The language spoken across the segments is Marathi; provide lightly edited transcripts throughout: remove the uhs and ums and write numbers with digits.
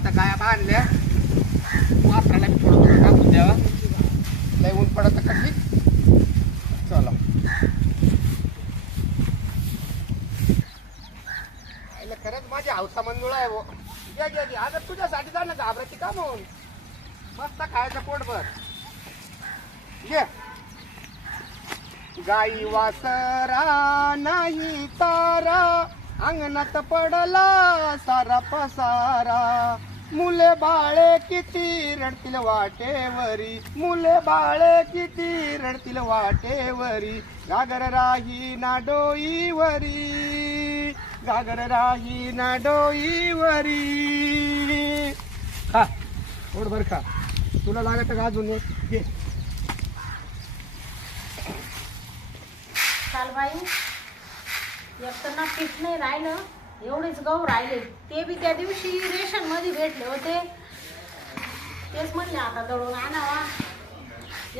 आता गाया बांधल्या वापरायला मी थोडं थोडं टाकून द्यावा लय ऊन पडत कशी चला खरंच माझी हौसा मंजुळा आहे वो घे आता तुझ्यासाठी जा ना घाबरायची का म्हणून मस्त खायचं पोटभर घे गाई वासरा नाही तारा अंगणात पडला सारा पसारा मुले बाळे किती रडतील वाटेवरी मुले बाळे किती रडतील वाटेवरी घागर राही ना डोईवरी घागर राही ना डोईवरी खा पोटभर खा तुला लागत का अजून घे चाल बाई एक तर ना पीठ नाही राहिलं एवढेच गहू राहिले ते बी त्या दिवशी रेशन मध्ये भेटले होते तेच म्हणले आता दळून आणावा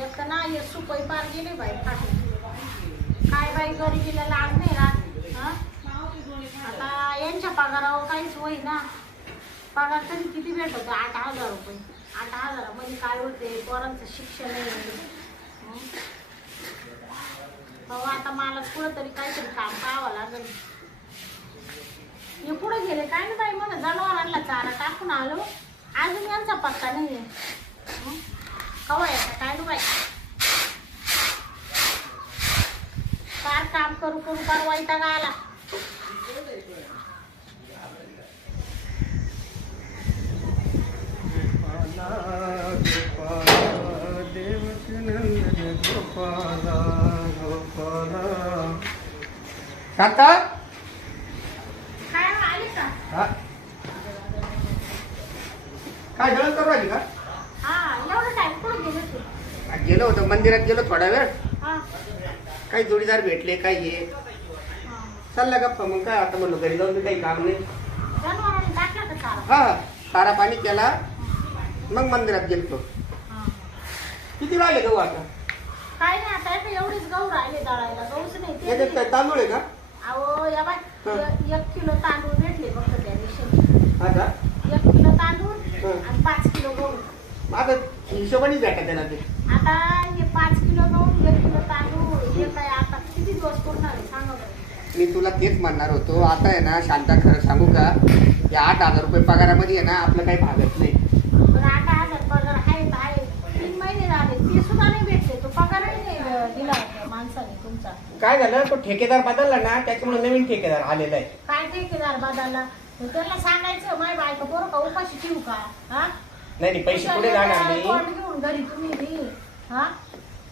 एक तर ना एक सुपई पार गेली बाई फाटली काय बाई गरिबीला लाग नाही राहत हा आता यांच्या पगारावर काहीच होईना पगार तरी किती भेटत 8,000 रुपये 8,000 मध्ये काय होते पोरांचं शिक्षण आहे आता मला कुठं तरी काहीतरी काम पाहावं लागेल हे पुढे गेले काय ना बाई मला जनावरांना चारा टाकून आलो अजून यांचा पत्ता नाहीये कवा येतात काय ना बाई फार काम करू करू फार वैताग आला शांता काय आले का हा काय जळण करू राहिली का हा एवढं टाइम कुठे गेले तू गेलो होतो मंदिरात गेलो थोडा वेळ हा काही जोडीदार भेटले काय हे चालला गप्पा मग काय आता म्हणलो घरी जाऊन काही काम नाही जनावरांनी टाकला का चारा हा सारा पाणी केला मग मंदिरात गेलतो किती राहिले गहू आता काय नाही आता एवढेच गहू राहिले दळायला गहूच नाही याच्यात ते काय तांदूळ आहे का अहो या बाय 1 किलो तांदूळ भेटले फक्त त्या दिवशी आता 1 किलो तांदूळ आणि 5 किलो गहू आता हिशोबाने भेटा त्यांना ते आता हे 5 किलो गहू 1 किलो तांदूळ हे काय आता किती दिवस पुरणार आहे सांगा बरं मी तुला तेच म्हणणार होतो आता आहे ना शांता खरं सांगू का या 8,000 रुपये पगारामध्ये आहे ना आपलं काही भागत नाही पण 8,000 पगार आहे 3 महिने झाले ते सुद्धा नाही भेटले तो पगारही नाही दिला होता माणसाने तुमचा काय झालं तो ठेकेदार बदलला ना त्याच्यामुळे नवीन ठेकेदार आलेला आहे काय ठेकेदार बदलला त्याला सांगायचं माय बायका पोरं का उपाशी ठेवू का हा नाही पैसे पुढे जाणार नाही कोण घेऊन घरी तुम्ही बी, हा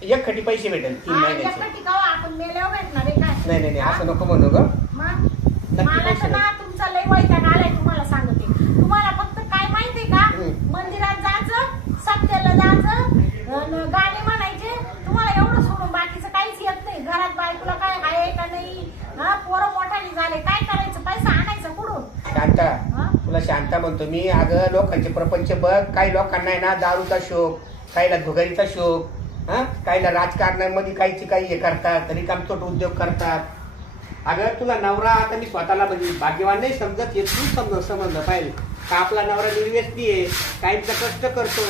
एक खटी पैसे भेटेल 3 महिन्याचे एकटी का आपण मेल्यावर भेटणार आहे काय नाही असं नको म्हणू ग मग नक्की मला पैसे तर ना तुमचा लय वैताग आलाय तुम्हाला सांगते तुम्हाला फक्त काय माहितीये का मंदिरात जायचं सप्त्याला जायचं गाणे म्हणायचे तुम्हाला एवढं सोडून बाकीचं काहीच येत नाही घरात बायकोला काय आहे का नाही हा पोरं मोठाली झाले काय करायचं पैसा आणायचा कुठून शांता तुला शांता म्हणतो मी अगं लोकांचे प्रपंच बघ काही लोकांना आहे ना दारूचा शोक काहीला घुगरीचा शोक हा काहीला राजकारणामध्ये काहीची काही हे करतात रिकामचोट उद्योग करतात अगं तुला नवरा आता मी स्वतःला म्हणजे भाग्यवान नाही समजत हे तू समजलं पाहिजे का आपला नवरा निर्व्यस्ती आहे काहींचा कष्ट करतो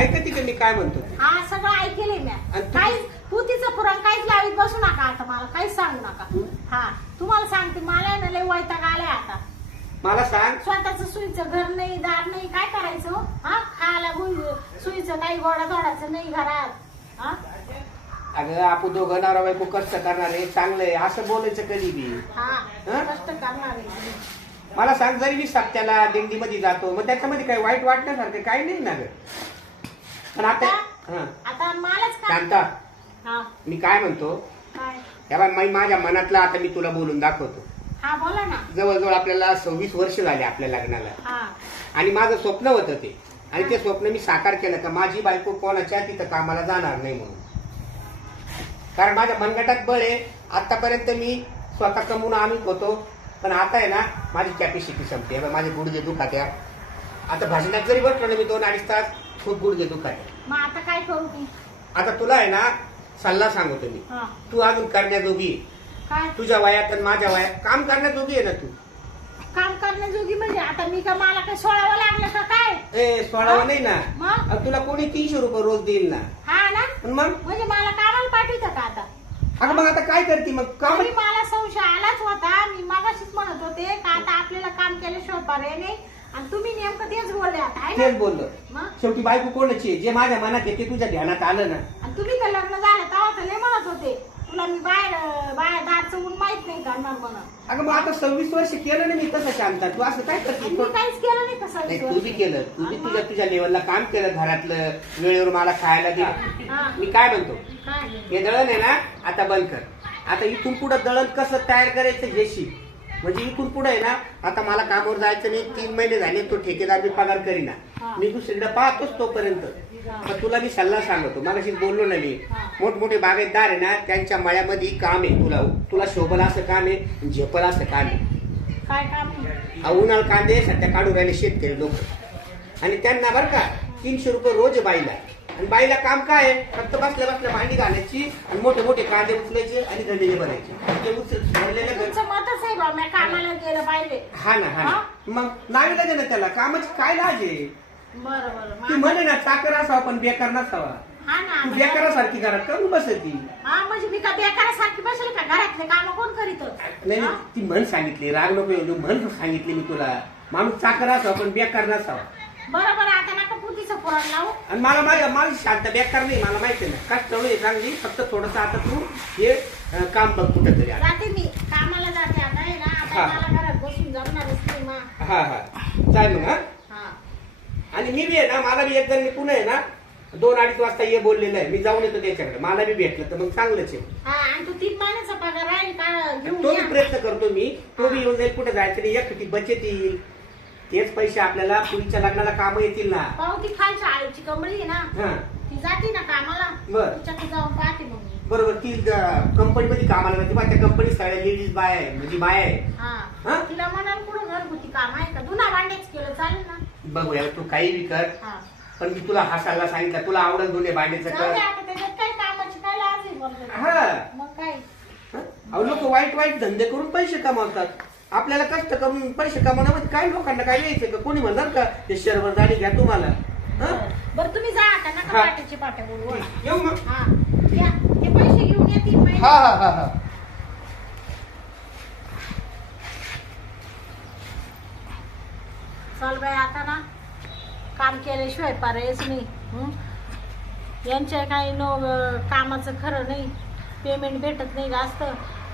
ऐकते का मी काय म्हणतो हा सगळं ऐकेले मी काहीच पुतीचं पुराण काहीच लावीत बसू नका आता मला काहीच सांगू नका हा तुम्हाला सांगते मला ना लय वैताग आलाय आता मला सांग स्वतःच सुईचं घर नाही दार नाही काय करायचं हा खायला सुईचं काही गोडाधोडाचं नाही घरात हा अगं आपण दोघं नवरा बायको कष्ट करणार आहे चांगलं आहे असं बोलायचं कधी बी हा कष्ट करणार आहे मला सांग जरी मी सप्त्याला दिंडीमध्ये जातो मग त्याच्यामध्ये काही वाईट वाटण्यासारखं काही नाही ना ग पण आता मलाच काय शांता हा मी काय म्हणतो काय तेव्हा मी माझ्या मनातला आता मी तुला बोलून दाखवतो हा बोला ना जवळजवळ आपल्याला 26 वर्ष झाले आपल्या लग्नाला हा आणि माझं स्वप्न होतं ते आणि ते स्वप्न मी साकार केलं का माझी बायको कोणाच्या तिथं कामाला जाणार नाही म्हणून कारण माझ्या मनगटात बळ आहे आतापर्यंत मी स्वतः कमवून आणत होतो पण आता आहे ना माझी कॅपॅसिटी संपते माझे गुडघे दुखात्या आता भाजण्यात जरी बसलो ना मी 2-2.5 तास खूप गुडघे दुखात्या मग आता काय करू की आता तुला आहे ना सल्ला सांगतो मी तू अजून करण्याजोगी काय तुझ्या वयात आणि माझ्या वयात काम करण्याजोगी आहे ना तू काम कर लग्नाजोगी म्हणजे आता मी का मला काय सोडावं लागलं का काय ए सोडावं नाही ना मग अगं तुला कोणी 300 रुपये रोज देईल ना हा ना पण मग म्हणजे मला कामाला पाठवतं का आता अगं मग आता काय करते मग काम तरी मला संशय आलाच होता मी मगाशीच म्हणत होते का आता आपल्याला काम केल्याशिवाय पर्याय नाही आणि तुम्ही नेमकं तेच बोलले आता आहे ना तेच बोललो मग शेवटी बायको कोणाची आहे? जे माझ्या मनात येते तुझ्या ध्यानात आलं ना आणि तुम्ही तर लग्न झालं तेव्हा तर लय म्हणत होते तुला मी बाहेर बाहेर दारचं ऊन माहित नाही करणार म्हणून अगं मग आता 26 वर्ष केलं ना मी तसं शांता तू असं काय करते मी काहीच केलं नाही कसं नाही तू बी केलं तू बी तुझ्या लेवलला काम केलं घरातलं वेळेवर मला खायला दिलं हा मी काय म्हणतो काय हे दळण आहे ना आता बंद कर आता इथून पुढे दळण कसं तयार करायचं हे शिक म्हणजे इथून पुढे आहे ना आता मला कामावर जायचं नाही 3 महिने झाले तो ठेकेदार मी पगार करीना मी दुसरीकडे पाहतोच तोपर्यंत तर तुला मी सल्ला सांगतो मगाशी बोललो ना मी मोठमोठे बागायतदार आहे ना त्यांच्या मळ्यामध्ये काम आहे तुला शोभल असं काम आहे झेपल असं काम आहे काय काम आहे? हा उन्हाळ कांदे सध्या काढून राहिले शेतकरी लोक आणि त्यांना बरं का 300 रुपये रोज आहे बाईला आणि बाईला काम काय आहे फक्त बसल्या बसल्या भांडी घालायची आणि मोठे मोठे कांदे उचलायचे आणि धंदे भरायचे ते भरलेले तुमचं मतच आहे बा मी कामाला गेलं पाहिजे हा ना मग नावी लागे ना त्याला कामाची काय लाज आहे बरं बरं ती म्हणे ना चाकर असावा पण बेकार नसावा हा ना तू बेकारासारखी घरात करून बसती हा म्हणजे मी का बेकारासारखी बसेल का घरातले काम कोण करीत नाही नाही, ती म्हण सांगितली राग नको येऊ देऊ, म्हण सांगितली मी तुला माणूस चाकर असावा पण बेकार नसावा बरं बरं आता नका पुतीचं पुराण लावू आणि मला माझी शांत बेकार नाही मला माहिती ना कष्ट आहे चांगली फक्त थोडस आता तू हे काम बघ कुठं तरी आता. जाते मी कामाला जाते आता आहे ना आता हा. मला घरात बसून जमणारच नाही मा हा चाल मग हा हा आणि मी बी आहे ना मला बी एक जण पुन्हा आहे ना 2-2:30 वाजता ये बोललेलं आहे मी जाऊन येतो त्याच्याकडे मला बी भेटलं तर मग चांगलंच आहे हा आणि तू 3 महिन्याचा पगार आहे का घेऊन तो बी या. प्रयत्न करतो मी तो बी येऊन जाईल कुठे जायचं नाही एक बचत येईल तेच पैसे आपल्याला पुढच्या लग्नाला काम येतील ना पावती खायच्या आईची कमळी आहे ना हा ती जाते ना कामाला बरं. तिच्याकडे जाऊन पाहते मग मी बरोबर ती कंपनीमध्ये कामाला जाते बा त्या कंपनीत सगळ्या लेडीज बाय आहे म्हणजे बाय आहे हा? हा तिला म्हणाल कुठं घरगुती काम आहे का दुना भांड्याच केलं चालेल ना बघूया तू काही बी कर हा पण मी तुला हा सल्ला सांगितला तुला आवडत दोन्ही भांड्याचं जाऊ दे कर आता त्याच्यात काय कामाची काय लाज आहे बरं. हा मग काय अहो लोक वाईट धंदे करून पैसे कमावतात आपल्याला कष्ट करून पैसे कमावण्यामध्ये काही लोकांना काय यायचं का कोणी म्हणणार का ते शर्वर दाढी घ्या तुम्हाला हा? बरं तुम्ही जा आता नका हा. पाठीचे पाट्या बोलू हा. येऊ मग हा या ते पैसे घेऊन या 3 महिने हा चल बाई आता ना काम केल्याशिवाय पर्यायच नाही हं? यांच्या काही कामाचं खरं नाही पेमेंट भेटत नाही जास्त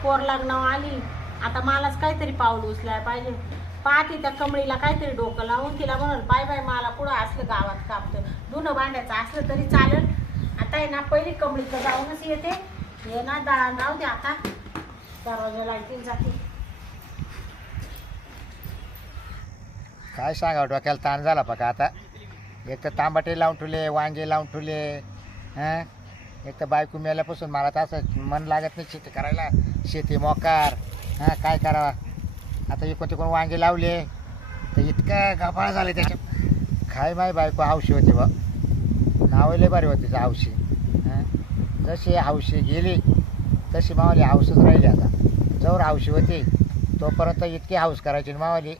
पोर लग्नावर आली आता मलाच काहीतरी पाऊल उचलाय पाहिजे पाहते त्या कमळीला काहीतरी डोकं लावून तिला म्हणून बाय बाय मला पुढं असलं गावात काम तर धुणं भांड्याचं असलं तरी चालेल आता आहे ना पहिली कमळीचं जाऊनच येते हे ना दळण राहू दे आता दरवाजा लाईटीन जाते काय सांगावं डोक्याला ताण झाला बघा आता एक तर तांबाटे लावून ठेवले वांगे लावून ठेवले हां एक तर बायको मेल्यापासून मला तर असं मन लागत नाही शेती करायला शेती मोकार हां काय करावा आता इकडून तिकडून वांगे लावले तर इतकं गबाळ झालं त्याच्यात काय माय बायको हौशी होती बा नाव लय बरी होती हौशी हां जशी हौशी गेली तशी मावाली हौसच राहिली आता जवळ हौशी होती तोपर्यंत इतकी हौस करायची मावाली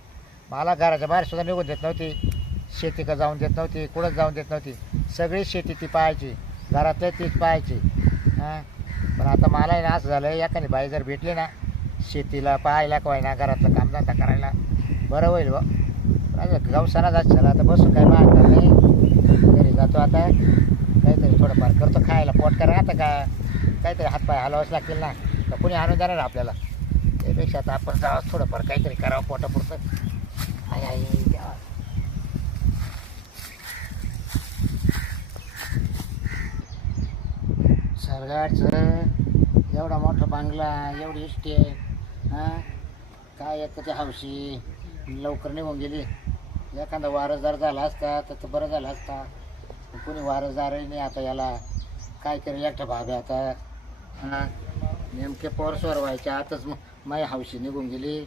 मला घराच्या बाहेर सुद्धा निघून देत नव्हती शेती का जाऊन देत नव्हती कुठंच जाऊन देत नव्हती सगळी शेती ती पाहायची घरातले तीच पाहायची हां पण आता मला ना असं झालं एखादी बाई जर भेटली ना शेतीला पाहायला काय ना घरातलं कामधंदा करायला बरं होईल बा गवसाना जात झालं आता बसून काय मागणार नाही घरी जातो आता काहीतरी थोडंफार करतो खायला पोट करा आता का काहीतरी हातपाय हलवाच लागतील ना तर कोणी आणून देणार आपल्याला त्यापेक्षा आता आपण जावं थोडंफार काहीतरी करावं पोटापुरतं आई आई देवा सरगाडचं एवढा मोठा बांगला एवढी इष्टी हां काय एक ते हौशी लवकर निघून गेली एखादा वारसदार झाला असता तर बरं झालं असता कोणी वारसदारही नाही आता याला काय करेल एकटा भाग आता हां नेमके पोर स्वर व्हायच्या आताच माई हौशी निघून गेली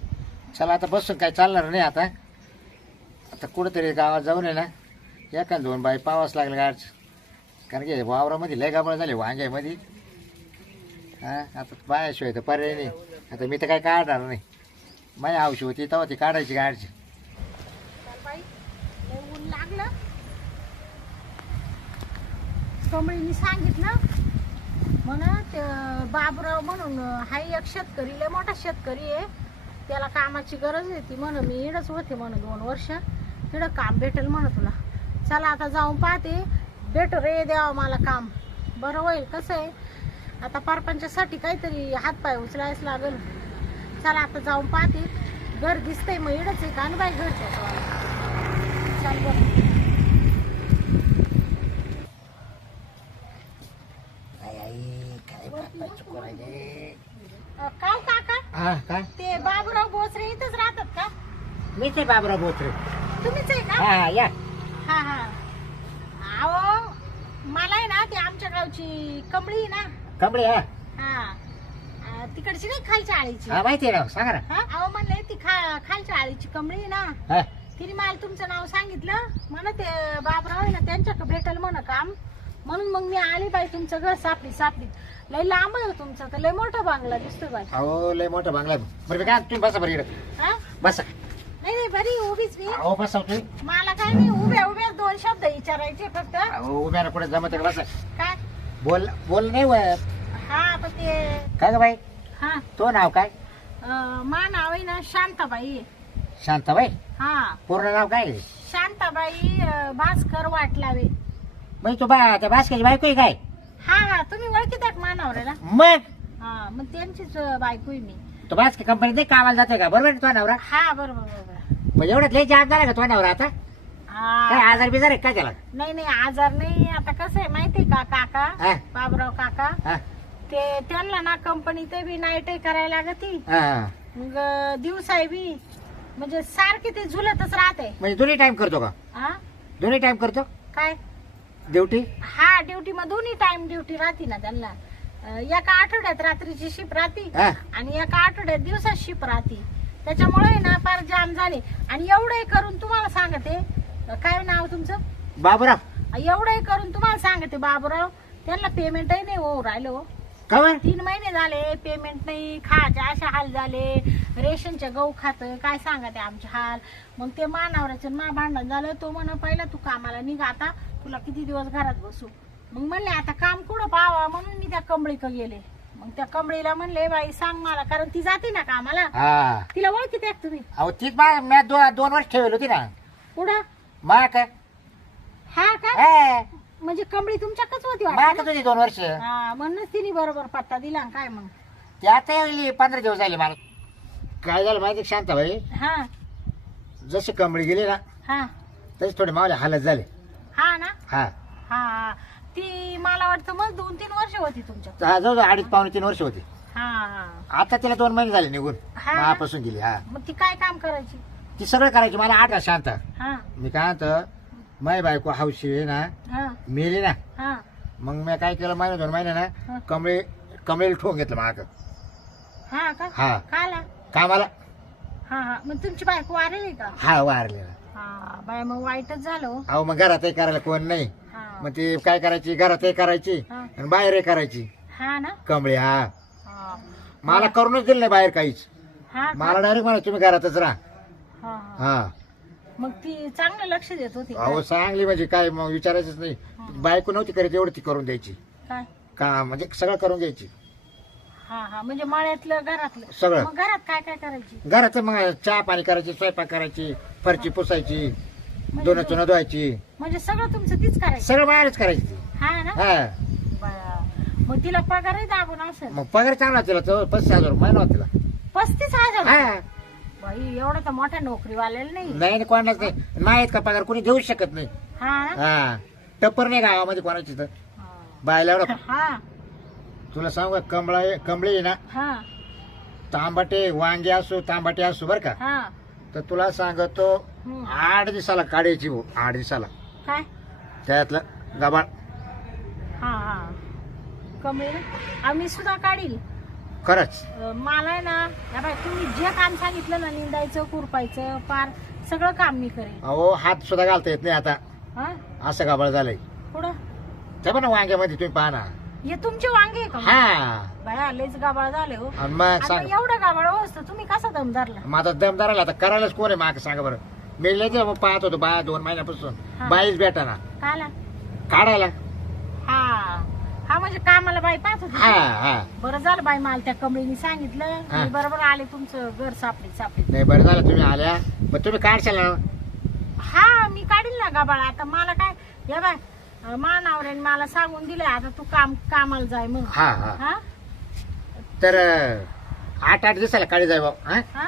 चला आता बसून काय चालणार नाही आता कुठंतरी गावात जाऊन आहे ना एखाद 2 बाई पावाच लागलं गाडचं कारण की वावरामध्ये लय गाबळ झाले वांग्यामध्ये हां आता बायाशिवाय तर पर्याय नाही आता मी तर काय काढणार नाही माझी हौशी होती तेव्हा ती काढायची गाडची कमळीने सांगितलं म्हणा ते बाबराव म्हणून हा एक शेतकरी लय मोठा शेतकरी आहे, त्याला कामाची गरज आहे ती म्हण मी इडच होते म्हण 2 वर्ष इडं काम भेटेल म्हण तुला. चला आता जाऊन पाहते, भेटू रे द्यावं मला काम, बरं होईल. कसं आहे आता परपंचासाठी काहीतरी हातपाय उचलायच लागल. चला आता जाऊन पाहते, घर दिसतंय मग इडच आहे का बाई घर त्याचं. चल बरं. काय काका हा काय ते बाबूराव बोचरे इथंच राहतात का? मीच आहे बाबराव बोत्रे. तुम्हीच आहे का? हा या हा हा. अहो मला आहे ना ते आमच्या गावची कमळी आहे ना. कमळे हा हा तिकडची नाही खालच्या आळीची. हा माहिती आहे ना, सांगा ना. हा अहो म्हणले ती खालच्या आळीची कमळी आहे ना. हा तिने मला तुमचं नाव सांगितलं म्हणा ते बाबराव आहे ना त्यांच्याकडे भेटेल म्हणा काम, म्हणून मग मी आली बाई. तुमचं घर सापडी लय लांब आहे तुमचं, तर लय मोठा बांगला दिसतो बाई. अहो लय मोठा बांगला आहे. बरं मी काय तुम्ही बसा बरं इकडं हा बसा. नाही नाही बरी उभीच मी. अहो बसा तुम्ही. मला काय नाही उभ्या 2 शब्द विचारायचे फक्त. अहो उभ्यानं पुढे जमत आहे का बसा. काय बोल नाही वय. हा पण ते काय ग बाई हा तो नाव काय? मा नाव आहे ना शांताबाई. शांताबाई. हा पूर्ण नाव काय? शांताबाई भास्कर वाटलावे. म्हणजे तो त्या बासक्याची बायको आहे काय? हा हा तुम्ही ओळखीत मा नवऱ्याला? मग हा मग त्यांचीच बायको आहे मी. तो बासकी कंपनीत नाही कामाला जाते का? बरोबर आहे तो नवरा? हा बरोबर बरोबर. मग एवढ्यात लय जाम झाला का तो नवरा आता? काय हा आजार बिजार आहे काय त्याला? नाही नाही आजार नाही. आता कसं आहे माहितीये का काका हा. बाबराव काका हा? ते त्यांना ना कंपनीत बी नाईट करायला लागती, हा. मग दिवसा बी म्हणजे सारखे ते झुलतच राहते. म्हणजे दोन्ही टाइम करतो का? हा दोन्ही टाइम करतो काय? ड्युटी? हा ड्युटी मग दोन्ही टाइम ड्युटी राहते ना त्यांना. एका आठवड्यात रात्रीची शिप राहते हा. आणि एका आठवड्यात दिवसा शिप राहते. त्याच्यामुळे ना फार जाम झाले. आणि एवढंही करून तुम्हाला सांगते, काय नाव तुमचं? बाबूराव. एवढंही करून तुम्हाला सांगते बाबूराव त्यांना पेमेंटही नाही हो राहिलो. का बरं? 3 महिने झाले पेमेंट नाही. खायचे असे हाल झाले, रेशनच्या गहू खात काय सांगते आमचे हाल. मग ते मानावराचे मा भांडण झालं. तो म्हणा पहिला तू कामाला निघ, आता तुला किती दिवस घरात बसू. मग म्हणले आता काम कुठं पाहावा, म्हणून मी त्या कमळीकडे गेले. मग त्या कमळीला म्हणले बाई सांग मला, कारण ती जाते ना कामाला. हा. तिला ओळखीत तुम्ही? अहो तीच मी 2 वर्ष ठेवली होती ना. कुठं? मा काय? हा का? हा. म्हणजे कमळी तुमच्याकच होती मा वाटतं का ना? तुझी 2 वर्ष? हा म्हणूनच तिने बरोबर पत्ता दिला. काय मग ती आता येईल 15 दिवस झाले मला. काय झालं माहिती का शांताबाई? हा जशी कमळी गेली ना हा तसे थोडे मावले हालत झाले. हा ना. हा. हा ती मला वाटतं मग 2-3 वर्ष होती तुमच्या. जवळजवळ 2.5-3 वर्ष होती. हा हा आता तिला 2 महिने झाले निघून. हा. मापासून गेली. हा. मग ती काय काम करायची? ती सगळं करायची. मला 8 वर्ष शांत. हा मी काय म्हणतो माय बायको हौशी आहे ना, हा मेली ना. हा मग मी काय केलं 1-2 महिने हा. ना कमळीला ठोक घेतलं माग. हा का? हा. काला? कामाला. हा हा मग तुमची बायको वारेली का? हा वारलेला. हा बाय मग वाईटच झालं हो. अहो मग घरातही करायला कोण नाही. हा मग ती काय करायची, घरातही करायची हा. आणि बाहेरही करायची हा ना. कमळी. हा. हा मला करूनच दिलं नाही बाहेर काहीच. हा का? मला डायरेक्ट म्हणा तुम्ही घरातच राहा. हा हा. हा. मग ती चांगलं लक्ष देत होती का? अहो चांगली म्हणजे काय मग विचारायचंच नाही. बायको नव्हती करत एवढं ती करून द्यायची. काय? का म्हणजे सगळं करून द्यायची. हा हा म्हणजे मळ्यातलं घरातलं सगळं. मग घरात काय काय करायची? घरात मग चहा पाणी करायची, स्वयंपाक करायची, फरची पुसायची, म्हणजे चुना धुवायची, म्हणजे सगळं तुमचं तीच करायचं? सगळं बाहेरच करायची ती. हा ना. हा. बरं. मग तिला पगारही दाबून असेल. मग पगार चांगला तिला तर 35,000 महिना होता तिला. 35,000? हा. बाई एवढं तर मोठ्या नोकरीवाल्याला नाही. नाही कोणालाच नाही. नाहीत का पगार कोणी देऊच शकत नाही. हा ना. हा. टप्पर नाही गावामध्ये कोणाची तर हा. बायला एवढं. हा तुला सांगू का कमळी आहे ना, हा तांबाटे वांगे असो तांबाटे असो बरं का, हा. तर तुला सांगतो हम्म. 8 दिवसाला काढायची भाऊ. 8 दिवसाला काय? त्यातलं गबाळ. हा हा कमी ना. आम्ही सुद्धा काढील. खरंच. मला आहे ना या बाई तुम्ही जे काम सांगितलं ना, निंदायचं खुरपायचं पार सगळं काम मी करेन. अहो हात सुद्धा घालता येत नाही आता. हा असं गबाळ झालंय. पुढं ते पण वांग्यामध्ये तुम्ही पाहा ना. हे तुमचे वांगे आहे का? हा. बाया लयच गाबाळ झाले हो. आणि मग आता सांग एवढं गाबाळ हो असतं तुम्ही कसा दम धरला? मग आता दमदाराला आता करायलाच कोण आहे माग सांगा बरं. मी लय पाहत होतो बाया 2 महिन्यापासून. हा. बाईच भेटा ना काला? काढायला. हा हा म्हणजे कामाला बाई पाहत हा होती. हा बरं झालं बाई, मला त्या कमळीने सांगितलं. हा. मी बरोबर आले तुमचं घर सापडीत. नाही बरं झालं तुम्ही आल्या. मग तुम्ही काढशाल ना? हा मी काढील ना गाबाळा. आता मला काय या बाय मानावऱ्याने मला सांगून दिलंय आता तू कामाला जाय मग. हा हा हा तर 8-8 दिवसाला काढी जाय भाऊ. हा हा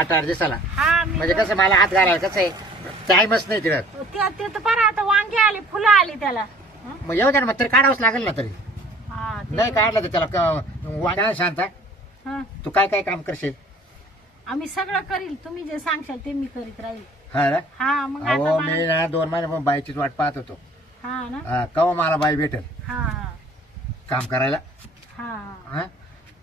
8-8 दिवसाला हा मी म्हणजे कसं मला हात घालायला कसं आहे टाइमच नाही तिकडं. ते तर बरं आता वांगे आले, फुलं आली त्याला. हं? मग येऊ द्या ना, मग तरी काढावंच लागेल ना. तरी हा ते नाही काढलं तर त्याला वागा शांत. हं. तू काय काय काम करशील? आम्ही सगळं करील, तुम्ही जे सांगशाल ते मी करीत राहील. हा ना. हा मग आता अहो मी मला- ना 2 महिने बाईचीच वाट पाहत होतो. हा ना. हा, केव्हा मला बाई भेटेल हा काम करायला. हा हा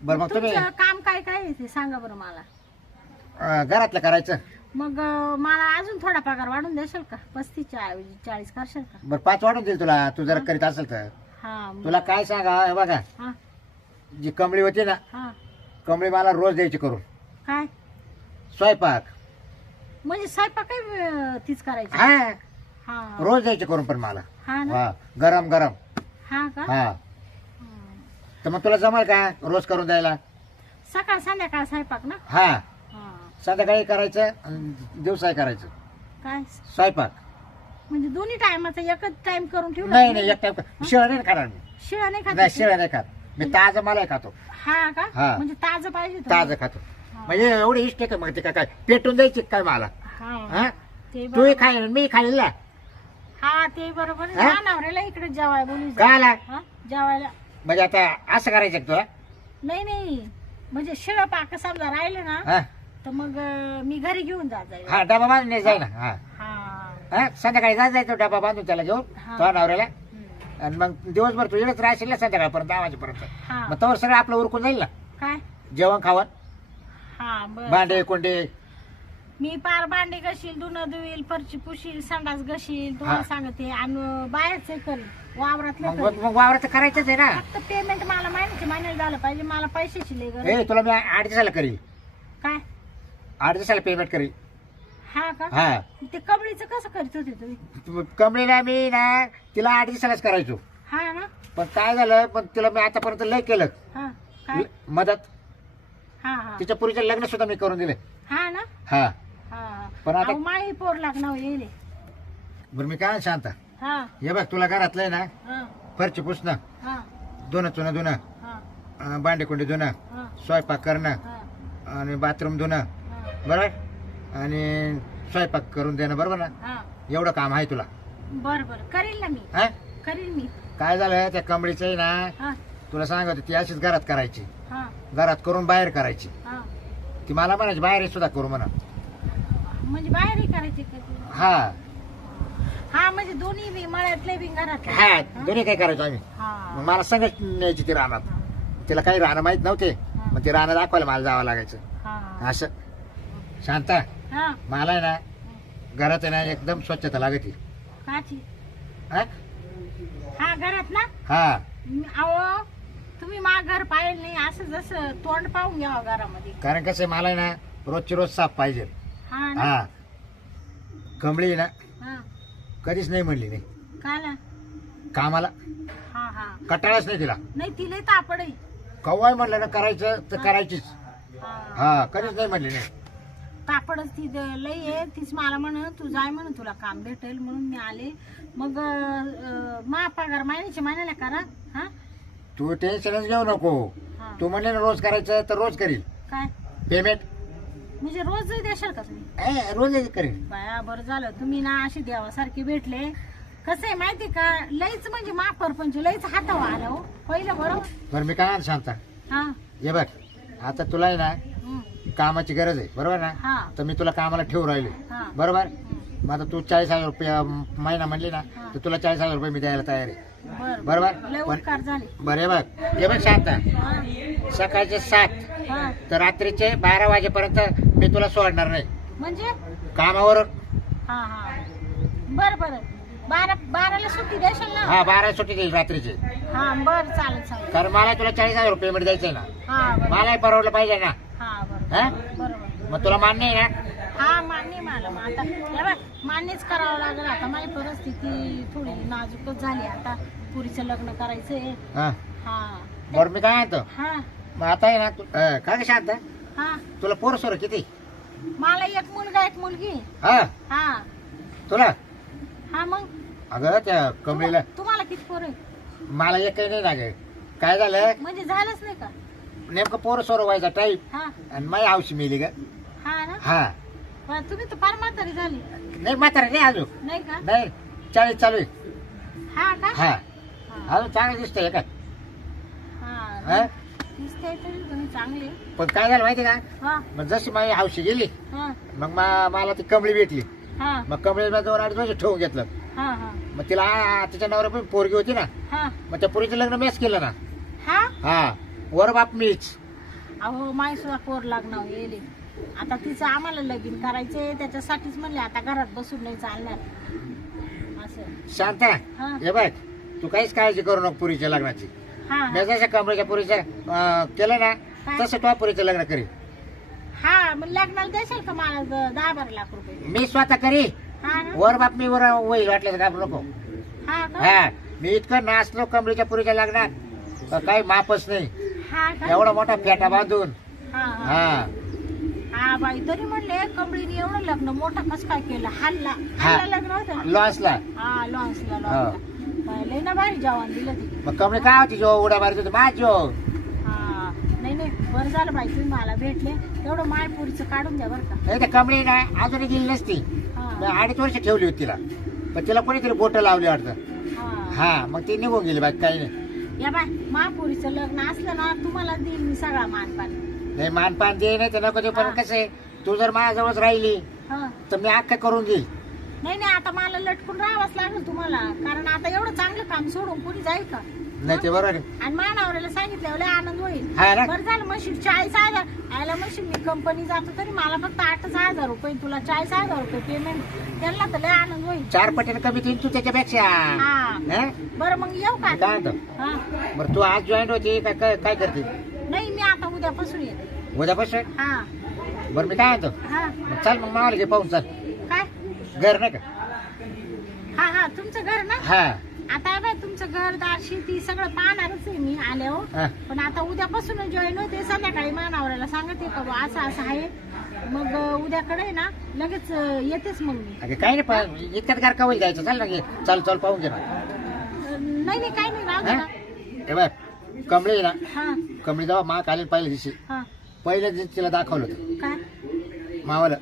बरं मग तुम्ही तुमचं काम काय काय आहे ते सांगा बरं मला. घरातलं करायचं. मग मला अजून थोडा पगार वाढून देशाल का? 35च्या ऐवजी 40 करशाल का? बरं 5 वाढून देईल तुला, तू जर करीत असेल तर. हा मग- तुला काय सांगा हे बघा, हा जी कमळी होती ना, हा कमळी मला रोज द्यायची करून काय स्वयंपाक. म्हणजे स्वयंपाक काय तीच करायची? हा हा रोज द्यायची करून पण मला. हा ना. हा गरम गरम. हा का? हा हं. तर मग तुला जमल का रोज करून द्यायला? सकाळ संध्याकाळ स्वयंपाक ना. हा हा. संध्याकाळी करायचं आणि दिवसाही करायचं काय स्वयंपाक. म्हणजे दोन्ही टायमाचा एकच टाइम करून ठेवला? नाही नाही एक टाइम शिळा नाही खाणार मी. शिळा नाही नाही खात? शिळा नाही खात मी. ताजं मलाही खातो. हा का? हा. म्हणजे ताजं पाहिजे तुम्हाला? ताजं खातो. म्हणजे एवढी इष्ट आहे का मग ते काय पेटून द्यायची काय मला? हा हा ते तूही बरोबर. खाईल मी खाईल ना. हा ते बरोबर आहे. हा? जा नवऱ्याला इकडे जेवाय बोलू काय आला? जेवायला. म्हणजे आता असं करायचं का तुला? नाही म्हणजे शिळ पाक समजा राहिलं ना हा तर मग मी घरी घेऊन जाईल. हा डबा बांधून नाही जाय ना. हा हा हा संध्याकाळी जायचं डबा बांधून त्याला घेऊन हा. तो नवऱ्याला. हं. आणि मग दिवसभर तू इकडेच राहशील ना संध्याकाळपर्यंत 10 वाजेपर्यंत. हा मग तवर सगळं आपलं उरकून जाईल ना. काय? जेवण खावण हा बर. भांडे कोंडे. मी पार भांडे घशील, धुणं धुईल, फरची पुशील, संडास घशील, तुम्हाला हा. सांगते. आणि बाहेरच करील, वावरातलं मग करील. मग वावरात करायचंच आहे ना. फक्त पेमेंट मला महिन्याला झालं पाहिजे. मला पैशाची लय गरज. ए तुला मी 8 दिवसाला करील. काय? 8 दिवसाला पेमेंट करील. हा का? हा ते कबडीचं कसं करत होते तुम्ही? कमळीला मी ना तिला 8 दिवसालाच करायचो. हा ना. पण काय झालं, पण तिला मी आतापर्यंत लय केलं हा काय? मदत. हा हा तिच्या पुरीचं लग्न सुद्धा मी करून दिले. हा ना. हा हा पण आता- अहो, माही पोर लागणार येईल. बरं मी काय शांत हा हे बघ, तुला घरातलंय ना हा फरची पुसणं, हा धुणं धुणं, हा भांडे कुंडी धुणं, हा स्वयंपाक करणं हा आणि बाथरूम धुणं, हा बरोबर, आणि स्वयंपाक करून देणं, बरोबर ना. हा एवढं काम आहे तुला. बर बर करील ना मी. हा करील मी. काय झालं त्या कमळीचं आहे ना, हा तुला सांगत ती अशीच घरात करायची. हा घरात करून बाहेर करायची. हा ती मला म्हणायची बाहेर सुद्धा करू म्हणा. म्हणजे बाहेरही करायचे का ते? हा हा म्हणजे दोन्ही बी मळ्यातले बी घरात. हा दोन्ही काय करायचो आम्ही. हा मग मला संगत न्यायची ती रानात. तिला काही रानं माहित नव्हते, मग ते रानं दाखवायला मला जावं लागायचं. हा असं शांता हा मला आहे ना घरात आहे ना एकदम स्वच्छता लागते. काची? हा हा घरात ना. हा अहो तुम्ही मा घर पाहिलं नाही, असं जसं तोंड पाहून घ्यावं घरामध्ये. कारण कसं आहे, मला आहे ना रोजची रोज साफ पाहिजे. हा ना. हा कमळी ना हा कधीच नाही म्हणली नाही काला. कामाला. हा हा कटाळाच नाही तिला. नाही तिला तापड आहे. कव्वाय म्हणलं ना करायचं तर करायचीच. हा हा कधीच नाही म्हणली नाही. तापडच ती लई आहे. तीच मला म्हण तू जाय म्हण, तुला काम भेटेल म्हणून मी आले. मग मा पगार महिन्याला करा. हा तू टेन्शनच घेऊ नको. हा तू म्हणले ना रोज करायचं तर रोज करील काय पेमेंट. म्हणजे रोज देशाल का तुम्ही? रोज करील. बाया बरं झालं तुम्ही ना अशी देवासारखे भेटले. कसं आहे माहिती का, लईच म्हणजे मा परपंच लईच हातावर आलं हो पहिलं. बरोबर. बरं मी काय सांगता हा हे बघ, आता तुला आहे ना हं, कामाची गरज आहे, बरोबर ना. हा तर मी तुला कामाला ठेवू राहिले, हा बरोबर. मग आता तू 40,000 रुपये महिना म्हणली ना, हा. तर तुला 40,000 रुपये मी द्यायला तयार आहे. बरं बरोबर. लय पण उपकार झाले. बरं हे बघ शांता, हा सकाळचे 7 हा तर रात्रीचे 12 वाजेपर्यंत मी तुला सोडणार नाही म्हणजे कामावर. हा हा बरं बरं. 12ला सुट्टी देशाल ना. हा 12 सुट्टी देईल रात्रीची. हा बरं चालेल. कारण मला तुला 40,000 रुपये पेमेंट द्यायचंय ना. हा बरं. मलाही परवडलं पाहिजे ना. हा बरं हा बरोबर. मग तुला मान्य आहे ना. हा मान्य मला. मग आता हे बघ, मान्यच करावं लागेल. आता माझी परिस्थिती थोडी नाजूकच झाली. आता पुरीचं लग्न करायचंय. हा हा बरं मी काय आणतो हा मग आता आहे ना काय का शांत हा तुला पोर सोर किती मला एक मुलगा एक मुलगी. हा हा तुला हा मग अगं त्या कमळीला तुम्हाला किती पोरं आहे? मला एक काही नाही लागे काय झालं म्हणजे झालंच नाही का? नेमकं पोर सोर व्हायचा टाईप हा आणि माझी हौशी मिली ग हा ना. हा पण तुम्ही तर फार म्हातारी झाली. नाही म्हातारा नाही अजून नाही का? नाही 40 चालू आहे. हा का? हा हा. अजून चांगलं दिसतंय काय हा हा? दिसतंय तरी तुम्ही चांगले. पण काय झालं माहिती का हा मग जशी माझी हौशी गेली हा मग मला ती कमळी भेटली हा मग कमळीला 2-2.5 वर्ष ठेवून घेतलं हा हा मग तिला तिच्या नवरा पण पोरगी होती ना हा मग त्या पोरीचं लग्न मीच केलं ना हा. हा वर बाप मीच अहो माय सुद्धा पोर लागणार येईल. आता तिचं आम्हाला लगीन करायचंय त्याच्यासाठीच म्हणले आता घरात बसून नाही चालणार असं. शांता हा. हे बघ तू काहीच काळजी करू नको पुरीच्या लग्नाची हा मी जसं कमळीच्या पुरीचं केलं ना काय? तसं तो पुरीचं लग्न करी हा मग लग्नाला द्याल का मला 10-12 लाख रुपये? मी स्वतः करी हा ना. वर बाप मी वर होईल वाटलं घाबरू नको हा का? हा मी इतकं नाचलो कमळीच्या पुरीच्या लग्नात तर काही मापच नाही हा का? एवढा मोठा फेटा बांधून हा हा हा हा बाई तरी म्हणले कमळीने एवढं लग्न मोठं कसं काय केलं? हल्ला लग्न होतं ना? लॉसला हा लॉन्सला लय ना भारी जेवण दिलं तिने. मग कमळी काय होती जो उड्या मारत होती माझ जो हा नाही नाही बरं झालं बाई तुम्ही मला भेटले एवढं मायपुरीचं काढून द्या बरं का. नाही तर कमळी ना अजूनही गेली नसती हा मी 2.5 वर्ष ठेवली होती तिला पण तिला कोणीतरी बोट लावली वाटतं हा हा मग ती निघून गेली बाकी काही नाही या बाय महापुरीचं लग्न असलं ना तुम्हाला देईल मी सगळा मानपान. नाही मानपान दे नाही तर नको दे पण हा. कसं आहे तू जर माझ्याजवळच राहिली हा तर मी अख्खा करून घेईल नाही नाही आता मला लटकून राहावंच लागेल तुम्हाला कारण आता एवढं चांगलं काम सोडून कोणी जाईल का? नाही ते बरोबर आहे. आणि मानावऱ्याला सांगितल्यावर लय आनंद होईल. हा ना? बरं झालं म्हणशील 40,000 आयला म्हणशील मी कंपनी जातो तरी मला फक्त 8,000 रुपये तुला 40,000 रुपये पेमेंट त्यांना तर लय आनंद होईल. 4 पटीने कमी देईन तू त्याच्यापेक्षा हा हा? बरं मग येऊ का? काय म्हणतो हा बरं तू आज जॉईन होती काय काय काय करते नाही मी आता उद्यापासून येते. उद्यापासून हा बरं मी काय म्हणतो हा मग चल मग मावाला घे पाहून चल काय? घर नाही का हा हा तुमचं घर ना. हा आता बाय तुमचं घर दार शेती सगळं पाहणारच आहे मी आल्यावर. हा. पण आता उद्यापासून जॉईन होते संध्याकाळी मानावऱ्याला सांगते का बुवा असं असं आहे मग उद्याकडे ना लगेच येतेच मग मी. अगं काय नाही पण इतक्यात घर का होईल जायचं चल ना घे चल चल पाहून घे ना नाही नाही काही नाही राहू दे हा? ना. हे बघ कमळी ना हा कमळी जेव्हा मा कालीन पहिल्या दिवशी हा पहिल्या दिवशी तिला दाखवलं होतं काय मावाला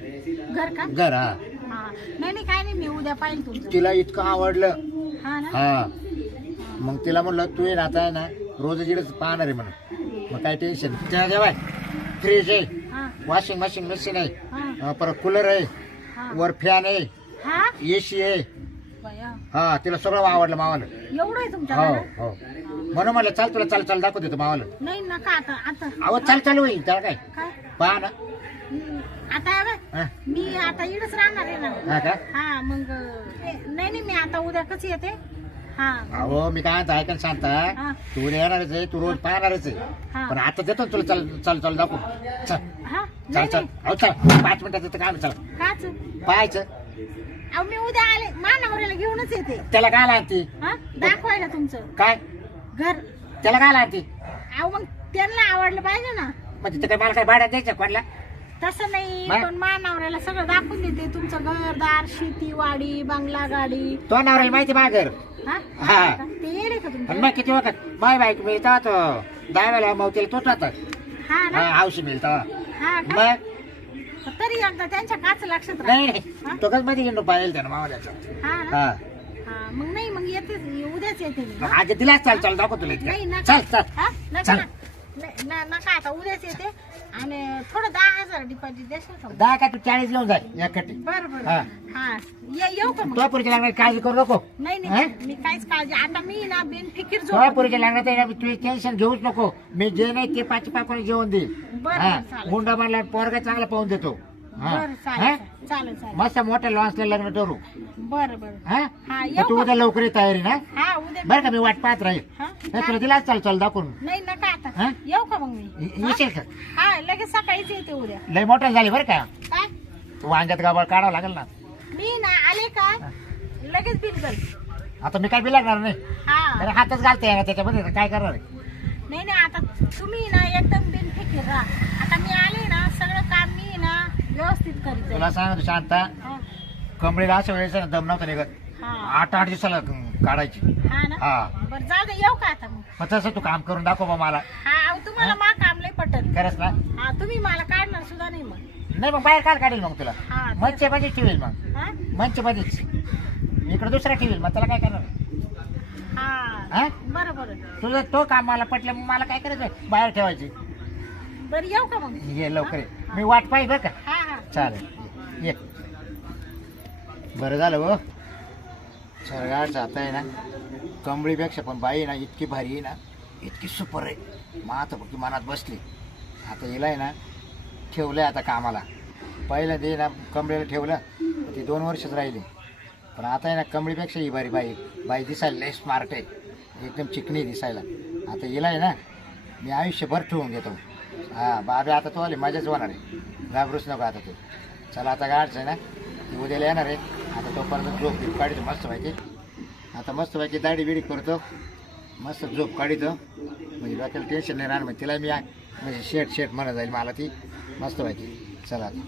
घर का? घर हा हा नाही नाही काही नाही मी उद्या पाहिजे तुमचं. तिला इतकं आवडलं हा ना. हा मग तिला म्हणलं तू ये ना आता आहे ना रोज इकडेच पाहणार आहे म्हणून मग काय टेन्शन त्या जेव्हा फ्रीज आहे हा वॉशिंग मशीन मशीन आहे हा परत कूलर आहे हा वर फॅन आहे हा एसी आहे बया हा तिला सगळं आवडलं मावाला एवढं आहे तुमच्या हो घरात? हो म्हणून म्हणलं चाल तुला चाल चाल दाखवतो मावाला नाही नका आता आता अहो चाल चालू होईल त्याला काय काय पहा ना आता आहे बघ, हा मी आता इकडेच राहणार आहे ना. हा का हा मग नाही नाही मी आता उद्या कशी येते. हा अहो मी काय म्हणतो ऐकायला हा. सांगता तू येणारच आहे तू रोज पाहणारच आहे हा. पण आता देतो ना तुला चाल चाल चाल दाखवू चल हा चल नाही चल नाही अहो चल 5 मिनिटाचं तर काम आहे, चल काच पाहायचं अहो मी उद्या आले मानावऱ्याला घेऊनच येते. त्याला काय लागते हा दाखवायला तुमचं काय घर. त्याला काय लागते अहो मग त्यांना आवडलं पाहिजे ना. म्हणजे ते काय मला काय भाड्यात द्यायचं कोणला तसं नाही मग? पण मानावऱ्याला सगळं दाखवून देते तुमचं घरदार शेती वाडी बंगला गाडी. तो नवऱ्याला माहिती माझं घर हा हा. ते येईल का आणि तुमचं? मग किती वखत माय बाईक मिळता तो 10 वेळा मग तोच होता हा ना. हा हौशी मिळता हा का? मग तरी एकदा त्यांच्या काच लक्षात नाही राहील. नाही तो कस मध्ये घेऊन पाहिजे त्यानं मावाल्याचा हा ना. हा हा मग नाही मग येते उद्याच येते मी. हा? आगे दिलाच चाल चाल दाखव तुला नाही इतक्या. नका. चल चल हा? नका चल. ना. नका आता उद्याच येते आणि थोडं 10,000 डिपॉझिट देशील का? 10 काय तू 40 घेऊन जाय एकटी बरं हा. बरं हा येऊ का मग? तो पुरीच्या लागणार काळजी करू नको नाही नाही मी काहीच काळजी आता मी ना बेनफिकीर तो झोप. पुरीच्या लागणार आहे ना तू टेन्शन घेऊच नको मी जे नाही ते 5 जेवण देईल बरं हा चालेल. गुंडा मारला पोरगा चांगला पाहून देतो हा बरं हा? चालेल चालेल चालेल मस्त मोठ्या लॉन्सला लग्न ठरू बरं बरं हा हा मग येऊ तू का? उद्या लवकर ये तयारी ना हा उद्या बरं का मी वाट पाहत राहील हा? नाही तुला दिलाच चाल चाल दाखवून नाही नका आता हा? येऊ का मग मी? हा? येशील का हा लगेच सकाळीच येते उद्या. लय मोठं झाली बरं का काय वांग्यात गाबाळ काढावं लागेल ना मी ना आले का लगेच बिल कर. आता मी काय बिलागणार नाही हा तर हातच घालते का त्याच्यामध्ये तर काय करणार आहे? नाही नाही आता तुम्ही ना एकदम बिनफिकीर राहा. आता मी आले ना सगळं काम मी ना व्यवस्थित करीत जाईल. तुला सांगतो शांता हा कमळीला अशा वेळेस ना दम नव्हता निघत हा 8 दिवसाला काढायची. हा ना हा बरं जाऊ दे येऊ का आता मग. मग तसं तू काम करून दाखव बा मला. हा अहो, तुम्हाला मा काम लय पटत. खरंच ना हा तुम्ही मला काढणार सुद्धा नाही मग. नाही मग बाहेर काल काढेल मग तुला हा मंच मध्येच ठेवेल मग हा मंच मध्येच इकडे दुसरा ठेवेल मग त्याला काय करणार हा हा बरं बरं तुझं तो काम मला पटलं मग मला काय करायचं बाहेर ठेवायची. बरं येऊ का मग. ये लवकर ये. मी वाट पाहिजे बरं का. हा हा चालेल ये बरं झालं हो सरगाड आता आहे ना कमळीपेक्षा पण बाई ना इतकी भारी आहे ना इतकी सुपर आहे मग आता बघ मनात बसली. आता हिला आहे ना ठेवलं आहे आता कामाला. पहिलं ते ना कमळीला ठेवलं तर ती 2 वर्षच राहिली पण आता आहे ना कमळीपेक्षा ही भारी बाई बाई दिसायला लय स्मार्ट आहे एकदम चिकणी दिसायला. आता हिला आहे ना मी आयुष्यभर ठेवून घेतो. हां बाबा आता तो आले मजाच होणार आहे घाबरूच नको आता तू. चला आता गाडच आहे ना ती उद्याला येणार आहे. आता तोपर्यंत झोप बीप काढतो मस्त पाहिजे. आता मस्त पाहिजे दाढी बिडी करतो मस्त झोप काढतो म्हणजे डोक्याला टेन्शन नाही राहणार. म्हणजे तिला मी म्हणजे शेट म्हणत जाईल मला ती मस्त पाहिजे. चला आता